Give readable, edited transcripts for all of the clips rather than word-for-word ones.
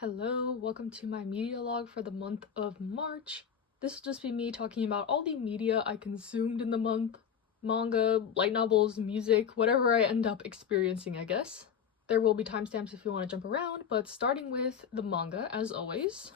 Hello, welcome to my media log for the month of March. This will just be me talking about all the media I consumed in the month. Manga, light novels, music, whatever I end up experiencing, I guess. There will be timestamps if you want to jump around, but starting with the manga, as always.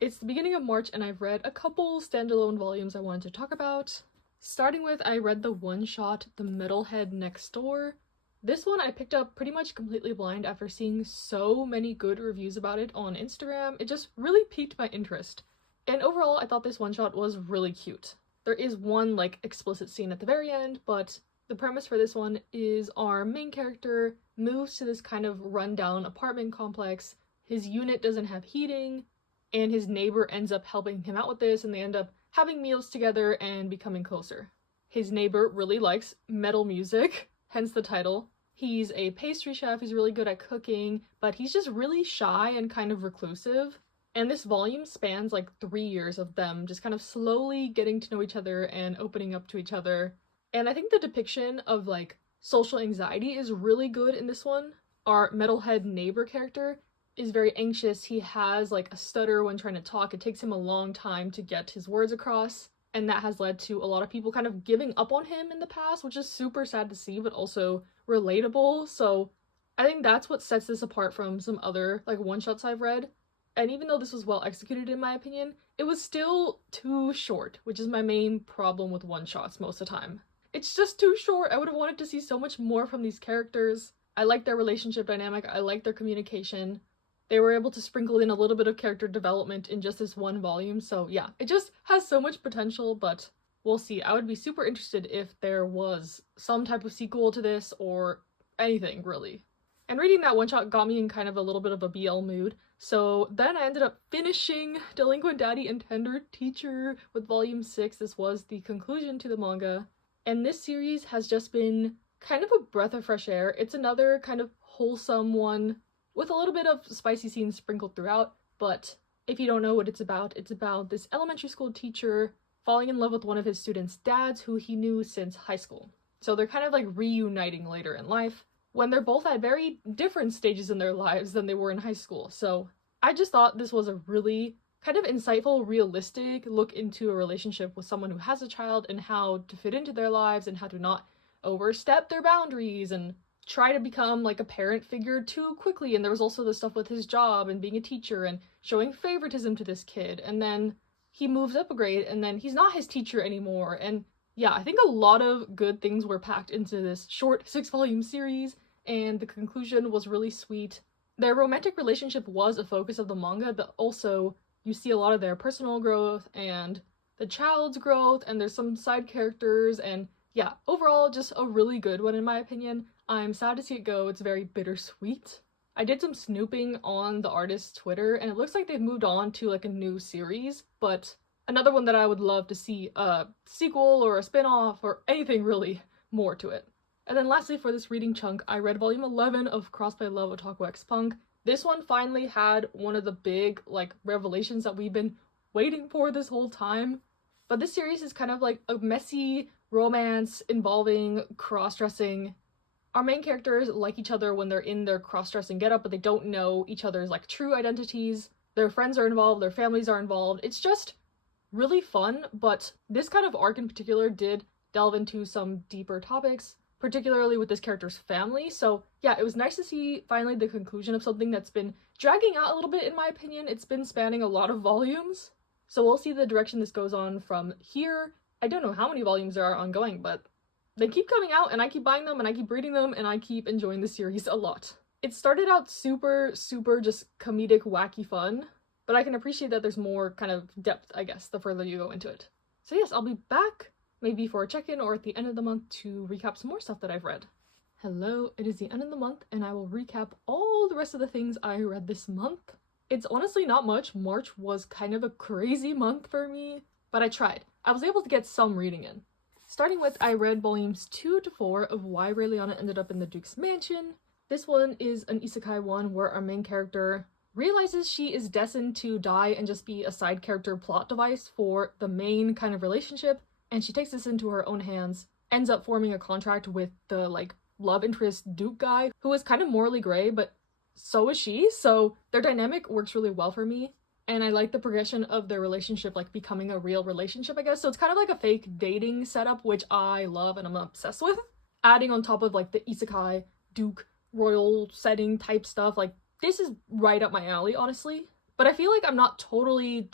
It's the beginning of March and I've read a couple standalone volumes I wanted to talk about. Starting with, I read the one-shot The Metalhead Next Door. This one I picked up pretty much completely blind after seeing so many good reviews about it on Instagram. It just really piqued my interest. And overall, I thought this one-shot was really cute. There is one, explicit scene at the very end, but the premise for this one is our main character moves to this kind of rundown apartment complex. His unit doesn't have heating, and his neighbor ends up helping him out with this, and they end up having meals together and becoming closer. His neighbor really likes metal music, hence the title. He's a pastry chef, he's really good at cooking, but he's just really shy and kind of reclusive. And this volume spans 3 years of them just kind of slowly getting to know each other and opening up to each other. And I think the depiction of social anxiety is really good in this one. Our metalhead neighbor character is very anxious. He has a stutter when trying to talk. It takes him a long time to get his words across. And that has led to a lot of people kind of giving up on him in the past, which is super sad to see, but also relatable. So I think that's what sets this apart from some other one-shots I've read. And even though this was well executed in my opinion, it was still too short, which is my main problem with one-shots most of the time. It's just too short. I would have wanted to see so much more from these characters. I like their relationship dynamic. I like their communication. They were able to sprinkle in a little bit of character development in just this one volume, so yeah, it just has so much potential, but we'll see. I would be super interested if there was some type of sequel to this, or anything, really. And reading that one-shot got me in kind of a little bit of a BL mood, so then I ended up finishing Delinquent Daddy and Tender Teacher with Volume 6. This was the conclusion to the manga, and this series has just been kind of a breath of fresh air. It's another kind of wholesome one, with a little bit of spicy scenes sprinkled throughout, but if you don't know what it's about this elementary school teacher falling in love with one of his students' dads who he knew since high school. So they're kind of reuniting later in life, when they're both at very different stages in their lives than they were in high school. So I just thought this was a really kind of insightful, realistic look into a relationship with someone who has a child and how to fit into their lives and how to not overstep their boundaries and try to become a parent figure too quickly. And there was also the stuff with his job and being a teacher and showing favoritism to this kid, and then he moves up a grade and then he's not his teacher anymore. And yeah, I think a lot of good things were packed into this short 6-volume series, and the conclusion was really sweet. Their romantic relationship was a focus of the manga, but also you see a lot of their personal growth and the child's growth, and there's some side characters, and yeah, overall just a really good one in my opinion. I'm sad to see it go. It's very bittersweet. I did some snooping on the artist's Twitter, and it looks like they've moved on to a new series, but another one that I would love to see a sequel or a spin-off or anything really more to it. And then lastly, for this reading chunk, I read volume 11 of Cross by Love Otaku X Punk. This one finally had one of the big revelations that we've been waiting for this whole time. But this series is kind of a messy romance involving cross-dressing. Our main characters like each other when they're in their cross-dressing getup, but they don't know each other's true identities. Their friends are involved, their families are involved. It's just really fun, but this kind of arc in particular did delve into some deeper topics, particularly with this character's family. So yeah, it was nice to see finally the conclusion of something that's been dragging out a little bit in my opinion. It's been spanning a lot of volumes. So we'll see the direction this goes on from here. I don't know how many volumes there are ongoing, but they keep coming out and I keep buying them and I keep reading them and I keep enjoying the series a lot. It started out super just comedic, wacky fun, but I can appreciate that there's more kind of depth, I guess, the further you go into it. So yes, I'll be back maybe for a check-in or at the end of the month to recap some more stuff that I've read. Hello, it is the end of the month and I will recap all the rest of the things I read this month. It's honestly not much. March was kind of a crazy month for me, but I tried. I was able to get some reading in. Starting with, I read volumes 2 to 4 of Why Ray Liana Ended Up in the Duke's Mansion. This one is an isekai one where our main character realizes she is destined to die and just be a side character plot device for the main kind of relationship, and she takes this into her own hands, ends up forming a contract with the love interest Duke guy, who is kind of morally gray, but so is she, so their dynamic works really well for me. And I like the progression of their relationship, like becoming a real relationship, I guess. So it's kind of like a fake dating setup, which I love and I'm obsessed with. Adding on top of like the isekai, Duke, royal setting type stuff, like this is right up my alley, honestly. But I feel like I'm not totally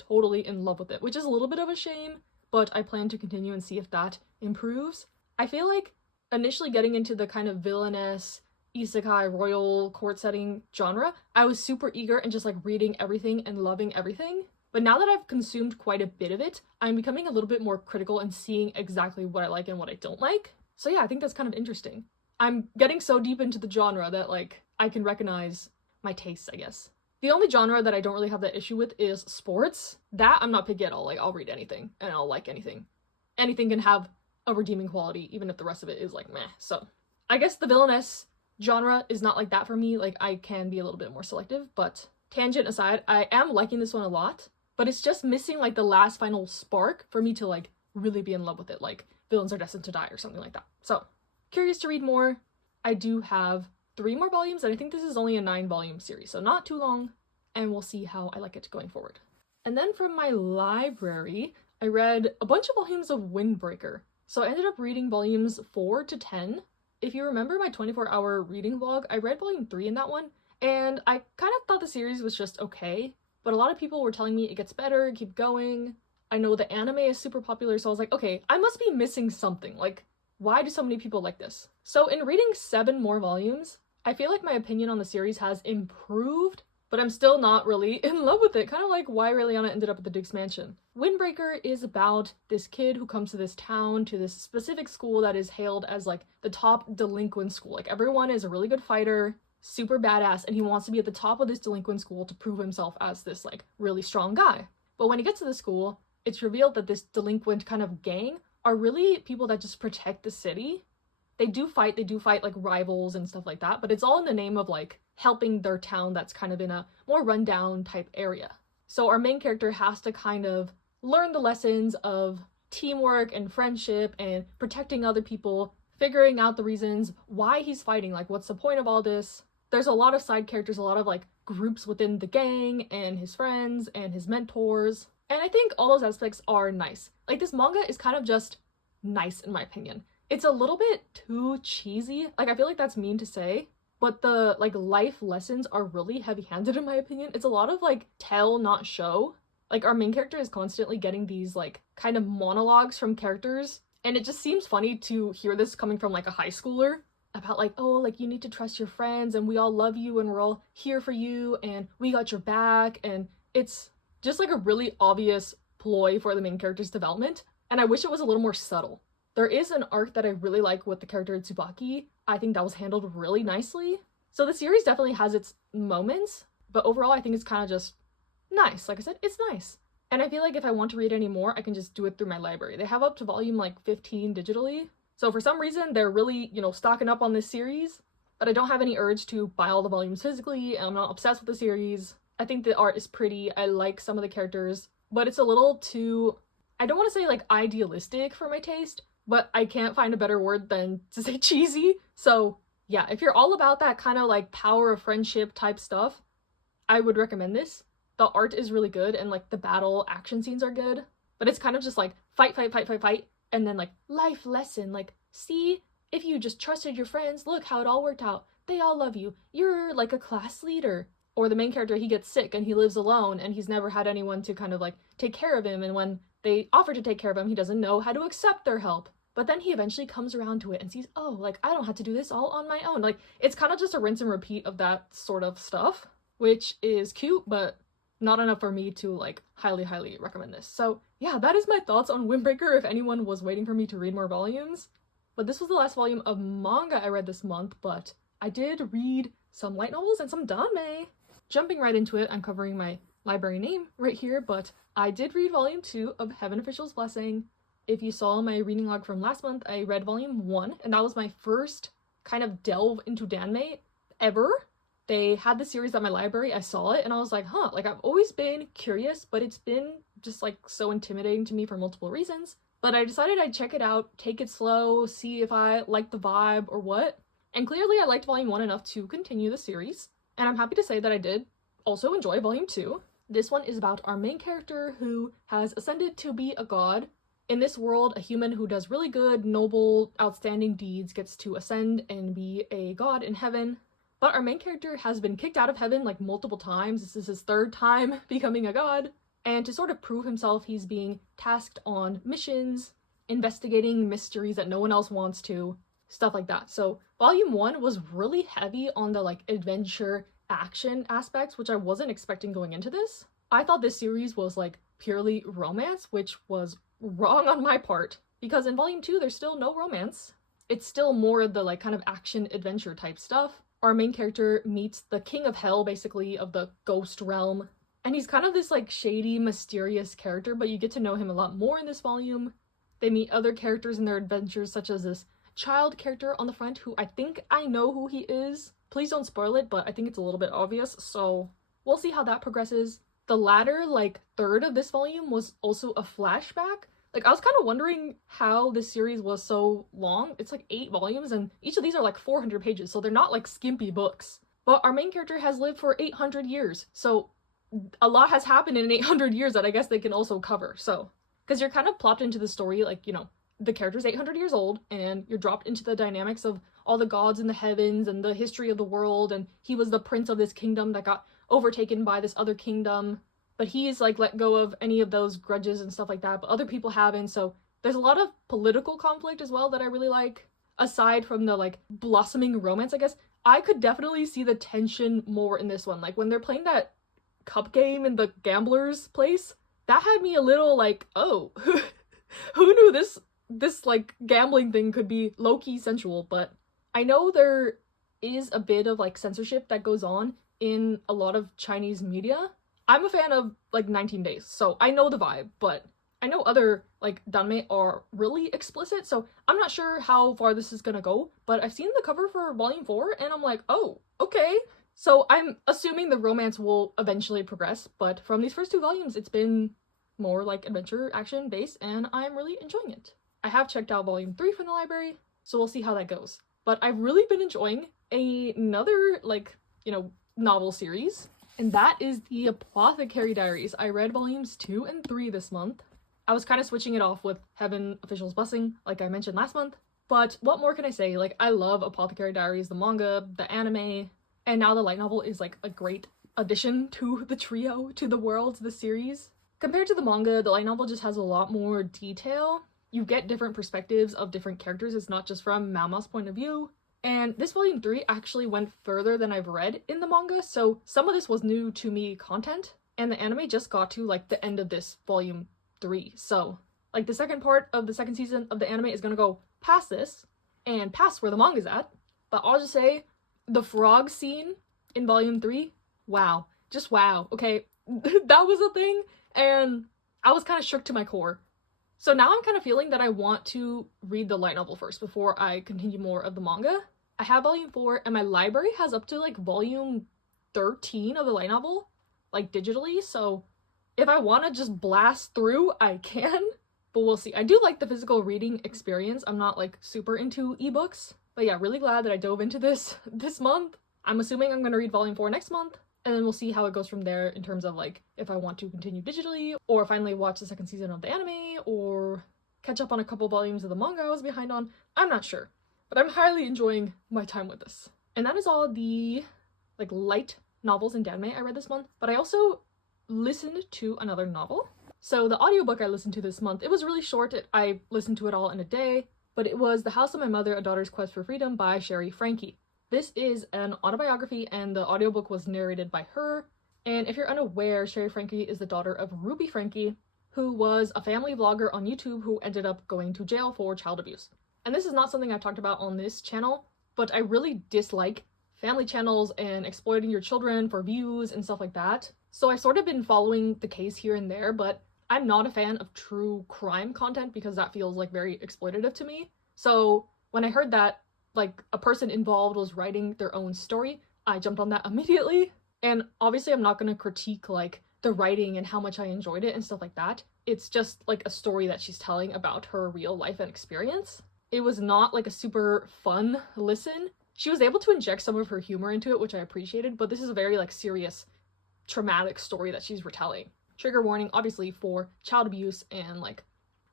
in love with it, which is a little bit of a shame, but I plan to continue and see if that improves. I feel like initially getting into the kind of villainess, isekai, royal court setting genre, I was super eager and just like reading everything and loving everything. But now that I've consumed quite a bit of it, I'm becoming a little bit more critical and seeing exactly what I like and what I don't like. So yeah, I think that's kind of interesting. I'm getting so deep into the genre that like I can recognize my tastes, I guess. The only genre that I don't really have that issue with is sports. That I'm not picky at all. Like I'll read anything and I'll like anything. Anything can have a redeeming quality, even if the rest of it is like meh. So I guess the villainess genre is not like that for me. Like I can be a little bit more selective, but tangent aside, I am liking this one a lot, but it's just missing like the last final spark for me to like really be in love with it. Like villains are destined to die or something like that. So curious to read more. I do have 3 more volumes and I think this is only a 9-volume series, so not too long, and we'll see how I like it going forward. And then from my library, I read a bunch of volumes of Windbreaker. So I ended up reading volumes 4 to 10. If you remember my 24-hour reading vlog, I read volume 3 in that one, and I kind of thought the series was just okay, but a lot of people were telling me it gets better, keep going. I know the anime is super popular, so I was like, okay, I must be missing something. Like, why do so many people like this? So in reading 7 more volumes, I feel like my opinion on the series has improved, but I'm still not really in love with it, kind of like why Raeliana ended up at the Duke's Mansion. Windbreaker is about this kid who comes to this town, to this specific school that is hailed as like the top delinquent school. Like everyone is a really good fighter, super badass, and he wants to be at the top of this delinquent school to prove himself as this like really strong guy. But when he gets to the school, it's revealed that this delinquent kind of gang are really people that just protect the city. They do fight like rivals and stuff like that, but it's all in the name of like helping their town that's kind of in a more rundown type area. So our main character has to kind of learn the lessons of teamwork and friendship and protecting other people, figuring out the reasons why he's fighting, like what's the point of all this. There's a lot of side characters, a lot of like groups within the gang and his friends and his mentors. And I think all those aspects are nice. Like this manga is kind of just nice in my opinion. It's a little bit too cheesy. Like I feel like that's mean to say, but the like life lessons are really heavy-handed in my opinion. It's a lot of like tell not show. Like our main character is constantly getting these like kind of monologues from characters, and it just seems funny to hear this coming from like a high schooler about like, oh, like you need to trust your friends and we all love you and we're all here for you and we got your back. And it's just like a really obvious ploy for the main character's development, and I wish it was a little more subtle. There is an arc that I really like with the character Tsubaki. I think that was handled really nicely. So the series definitely has its moments, but overall I think it's kind of just nice. Like I said, it's nice. And I feel like if I want to read any more, I can just do it through my library. They have up to volume like 15 digitally. So for some reason, they're really, stocking up on this series, but I don't have any urge to buy all the volumes physically, and I'm not obsessed with the series. I think the art is pretty. I like some of the characters, but it's a little too, I don't want to say like idealistic for my taste, but I can't find a better word than to say cheesy. So yeah, if you're all about that kind of like power of friendship type stuff, I would recommend this. The art is really good and like the battle action scenes are good, but it's kind of just like fight, and then like life lesson, like see, if you just trusted your friends, look how it all worked out. They all love you. You're like a class leader. Or the main character, he gets sick and he lives alone and he's never had anyone to kind of like take care of him, and when they offer to take care of him, he doesn't know how to accept their help. But then he eventually comes around to it and sees, oh, like I don't have to do this all on my own. Like it's kind of just a rinse and repeat of that sort of stuff, which is cute, but not enough for me to like highly recommend this. So yeah, that is my thoughts on Windbreaker if anyone was waiting for me to read more volumes. But this was the last volume of manga I read this month, but I did read some light novels and some danmei. Jumping right into it, I'm covering my library name right here, but I did read volume 2 of Heaven Official's Blessing. If you saw my reading log from last month, I read volume 1, and that was my first kind of delve into danmei ever. They had the series at my library, I saw it, and I was like, huh, like I've always been curious, but it's been just like so intimidating to me for multiple reasons. But I decided I'd check it out, take it slow, see if I liked the vibe or what. And clearly I liked volume 1 enough to continue the series. And I'm happy to say that I did also enjoy volume 2. This one is about our main character who has ascended to be a god. In this world, a human who does really good, noble, outstanding deeds gets to ascend and be a god in heaven. But our main character has been kicked out of heaven like multiple times. This is his 3rd time becoming a god. And to sort of prove himself, he's being tasked on missions, investigating mysteries that no one else wants to, stuff like that. So volume 1 was really heavy on the like adventure action aspects, which I wasn't expecting going into this. I thought this series was like purely romance, which was wrong on my part, because in volume 2 there's still no romance. It's still more of the like kind of action adventure type stuff. Our main character meets the king of hell, basically, of the ghost realm, and he's kind of this like shady, mysterious character, but you get to know him a lot more in this volume. They meet other characters in their adventures, such as this child character on the front who I think I know who he is. Please don't spoil it, but I think it's a little bit obvious, so we'll see how that progresses. The latter, like, 3rd of this volume was also a flashback. Like, I was kind of wondering how this series was so long. It's like 8 volumes, and each of these are like 400 pages, so they're not like skimpy books. But our main character has lived for 800 years, so a lot has happened in 800 years that I guess they can also cover, so. Because you're kind of plopped into the story, like, you know, the character's 800 years old, and you're dropped into the dynamics of all the gods in the heavens and the history of the world, and he was the prince of this kingdom that got overtaken by this other kingdom, but he's like let go of any of those grudges and stuff like that, but other people haven't. So there's a lot of political conflict as well that I really like. Aside from the like blossoming romance, I guess, I could definitely see the tension more in this one. Like when they're playing that cup game in the gambler's place, that had me a little like, oh, who knew this like gambling thing could be low-key sensual. But I know there is a bit of like censorship that goes on in a lot of Chinese media. I'm a fan of like 19 Days, so I know the vibe, but I know other like danmei are really explicit, so I'm not sure how far this is gonna go, but I've seen the cover for volume 4 and I'm like, oh, okay. So I'm assuming the romance will eventually progress, but from these first 2 volumes it's been more like adventure action based and I'm really enjoying it. I have checked out volume 3 from the library, so we'll see how that goes. But I've really been enjoying another like, you know, novel series, and that is the Apothecary Diaries. I read volumes 2 and 3 this month. I was kind of switching it off with Heaven Official's Blessing, like I mentioned last month. But what more can I say? Like, I love Apothecary Diaries, the manga, the anime, and now the light novel is like a great addition to the trio, to the world, the series. Compared to the manga, the light novel just has a lot more detail. You get different perspectives of different characters. It's not just from Mama's point of view. And this volume 3 actually went further than I've read in the manga, so some of this was new to me content. And the anime just got to like the end of this volume 3. So like the second part of the second season of the anime is gonna go past this and past where the manga's at. But I'll just say the frog scene in volume 3, wow. Just wow. Okay, that was a thing and I was kind of shook to my core. So now I'm kind of feeling that I want to read the light novel first before I continue more of the manga. I have volume 4 and my library has up to like volume 13 of the light novel, like digitally, so if I want to just blast through, I can, but we'll see. I do like the physical reading experience. I'm not like super into ebooks, but yeah, really glad that I dove into this month. I'm assuming I'm going to read volume 4 next month, and then we'll see how it goes from there in terms of like if I want to continue digitally or finally watch the second season of the anime or catch up on a couple volumes of the manga I was behind on. I'm not sure, but I'm highly enjoying my time with this. And that is all the like light novels and danmei I read this month, but I also listened to another novel. So the audiobook I listened to this month, it was really short. I listened to it all in a day, but it was The House of My Mother, A Daughter's Quest for Freedom by Sherry Frankie. This is an autobiography and the audiobook was narrated by her. And if you're unaware, Sherry Frankie is the daughter of Ruby Frankie, who was a family vlogger on YouTube who ended up going to jail for child abuse. And this is not something I've talked about on this channel, but I really dislike family channels and exploiting your children for views and stuff like that. So I've sort of been following the case here and there, but I'm not a fan of true crime content because that feels like very exploitative to me. So when I heard that like a person involved was writing their own story, I jumped on that immediately. And obviously I'm not going to critique like the writing and how much I enjoyed it and stuff like that. It's just like a story that she's telling about her real life and experience. It was not like a super fun listen. she was able to inject some of her humor into it, which I appreciated, but this is a very like serious, traumatic story that she's retelling. Trigger warning, obviously, for child abuse and like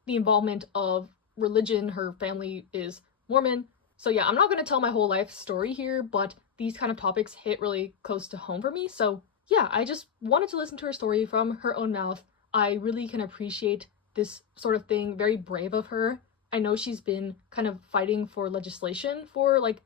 the involvement of religion. Her family is Mormon. So yeah, I'm not going to tell my whole life story here, but these kind of topics hit really close to home for me. So yeah, I just wanted to listen to her story from her own mouth. I really can appreciate this sort of thing. Very brave of her. I know she's been kind of fighting for legislation for like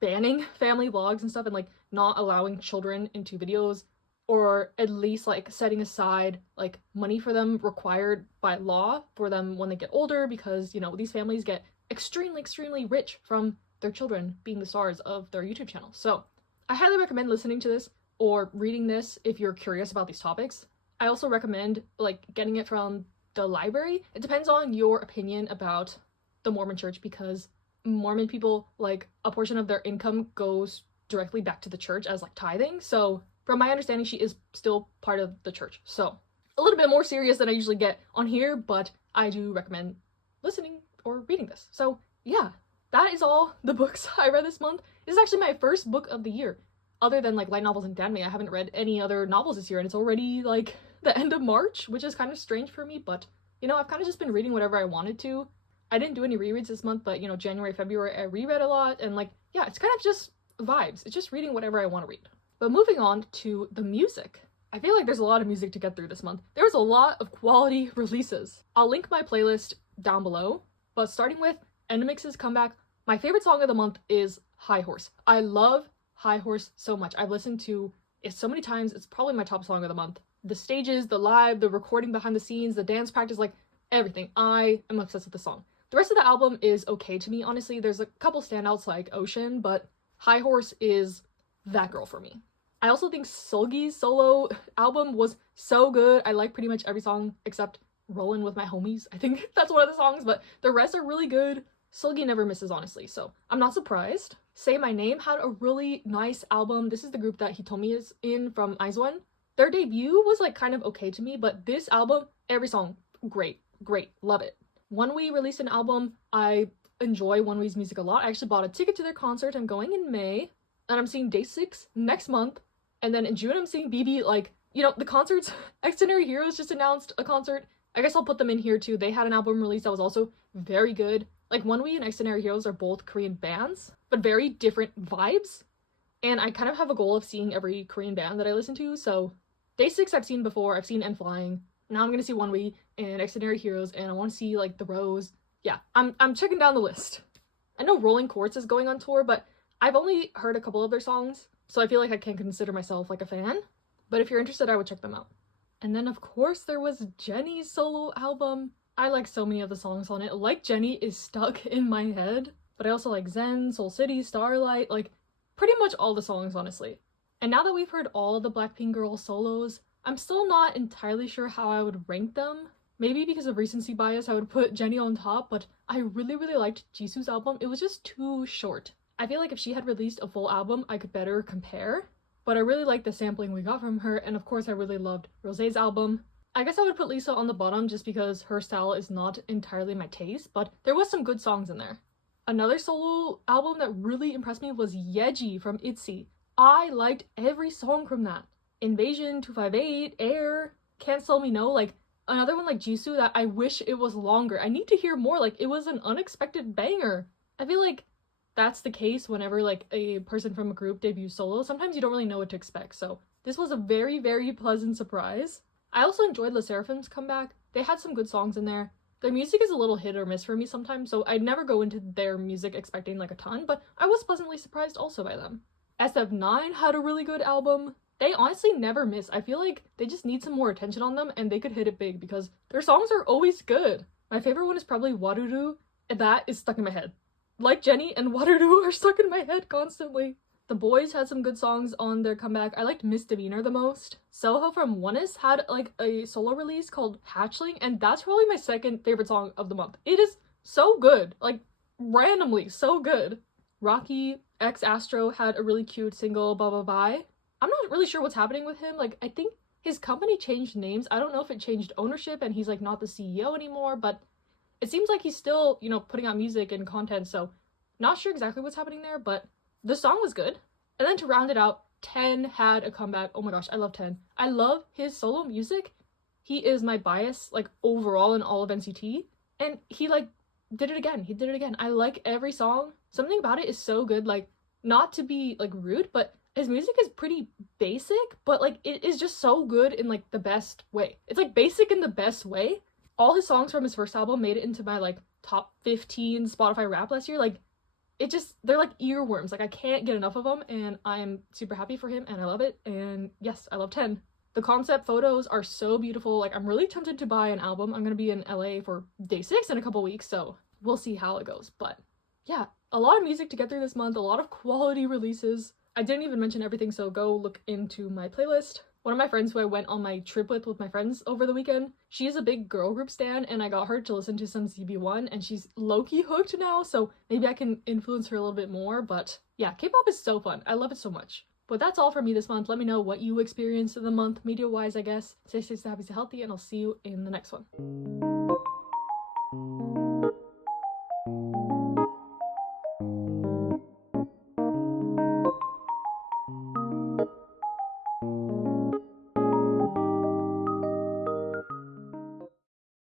banning family vlogs and stuff and like not allowing children into videos, or at least like setting aside like money for them required by law for them when they get older, because you know these families get extremely rich from their children being the stars of their YouTube channel. So I highly recommend listening to this or reading this if you're curious about these topics. I also recommend like getting it from the library. It depends on your opinion about the Mormon church, because Mormon people, like a portion of their income goes directly back to the church as like tithing. So from my understanding, she is still part of the church. So a little bit more serious than I usually get on here, but I do recommend listening or reading this. So yeah, that is all the books I read this month. This is actually my first book of the year. Other than like light novels and danmei, I haven't read any other novels this year, and it's already like the end of March, which is kind of strange for me, but you know, I've kind of just been reading whatever I wanted to. I didn't do any rereads this month, but you know, January, February, I reread a lot, and like, yeah, it's kind of just vibes. It's just reading whatever I want to read. But moving on to the music. I feel like there's a lot of music to get through this month. There's a lot of quality releases. I'll link my playlist down below, but starting with Endemix's comeback, my favorite song of the month is High Horse. I love High Horse so much. I've listened to it so many times. It's probably my top song of the month. The stages, the live, the recording behind the scenes, the dance practice, like everything. I am obsessed with the song. The rest of the album is okay to me, honestly. There's a couple standouts like Ocean, but High Horse is that girl for me. I also think Seulgi's solo album was so good. I like pretty much every song except Rollin' With My Homies. I think that's one of the songs, but the rest are really good. Seulgi never misses, honestly, so I'm not surprised. Say My Name had a really nice album. This is the group that Hitomi is in from Aizuan. Their debut was like kind of okay to me, but this album, every song, great, love it. OneWe released an album. I enjoy OneWe's music a lot. I actually bought a ticket to their concert. I'm going in May, and I'm seeing Day6 next month. And then in June, I'm seeing BB. Like, you know, the concerts, Extraordinary Heroes just announced a concert. I guess I'll put them in here too. They had an album release that was also very good. Like, OneWe and Extraordinary Heroes are both Korean bands, but very different vibes. And I kind of have a goal of seeing every Korean band that I listen to. So Day6 I've seen before. I've seen N Flying. Now I'm gonna see OneWe and Extraordinary Heroes, and I want to see like The Rose. Yeah, I'm checking down the list. I know Rolling Quartz is going on tour, but I've only heard a couple of their songs, so I feel like I can't consider myself like a fan. But if you're interested, I would check them out. And then of course there was Jennie's solo album. I like so many of the songs on it. Like Jennie is stuck in my head, but I also like Zen, Soul City, Starlight, like pretty much all the songs, honestly. And now that we've heard all the Blackpink girl solos, I'm still not entirely sure how I would rank them. Maybe because of recency bias, I would put Jennie on top, but I really liked Jisoo's album. It was just too short. I feel like if she had released a full album, I could better compare. But I really liked the sampling we got from her, and of course I really loved Rosé's album. I guess I would put Lisa on the bottom just because her style is not entirely my taste, but there was some good songs in there. Another solo album that really impressed me was Yeji from ITZY. I liked every song from that. Invasion, 258, Air, Can't Tell Me No, like another one like Jisoo that I wish it was longer. I need to hear more. Like, it was an unexpected banger. I feel like that's the case whenever like a person from a group debuts solo. Sometimes you don't really know what to expect, so this was a very pleasant surprise. I also enjoyed LE SSERAFIM's comeback. They had some good songs in there. Their music is a little hit or miss for me sometimes, so I'd never go into their music expecting like a ton, but I was pleasantly surprised also by them. SF9 had a really good album. They honestly never miss. I feel like they just need some more attention on them and they could hit it big because their songs are always good. My favorite one is probably Waruru, and that is stuck in my head. Like Jennie and Waruru are stuck in my head constantly. The Boys had some good songs on their comeback. I liked Misdemeanor the most. Soho from ONEUS had like a solo release called Hatchling, and that's probably my second favorite song of the month. It is so good, like randomly so good. Rocky x Astro had a really cute single, Bye Bye Bye. I'm not really sure what's happening with him. Like, I think his company changed names. I don't know if it changed ownership and he's like not the CEO anymore, but it seems like he's still, you know, putting out music and content, so not sure exactly what's happening there, but the song was good. And then to round it out, 10 had a comeback. Oh my gosh, I love 10. I love his solo music. He is my bias, like, overall in all of NCT. And he, like, did it again. He did it again. I like every song. Something about it is so good. Like, not to be, like, rude, but his music is pretty basic, but, like, it is just so good in, like, the best way. It's, like, basic in the best way. All his songs from his first album made it into my, like, top 15 Spotify rap last year. Like, it just, they're like earworms. Like, I can't get enough of them, and I'm super happy for him, and I love it. And yes, I love 10. The concept photos are so beautiful. Like, I'm really tempted to buy an album. I'm gonna be in LA for day 6 in a couple weeks, so we'll see how it goes. But yeah, a lot of music to get through this month, a lot of quality releases. I didn't even mention everything, so go look into my playlist. One of my friends who I went on my trip with my friends over the weekend, she is a big girl group stan, and I got her to listen to some CB1, and she's low-key hooked now, so maybe I can influence her a little bit more. But yeah, K-pop is so fun. I love it so much. But that's all from me this month. Let me know what you experienced in the month, media-wise, I guess. Stay safe, stay happy, stay healthy, and I'll see you in the next one.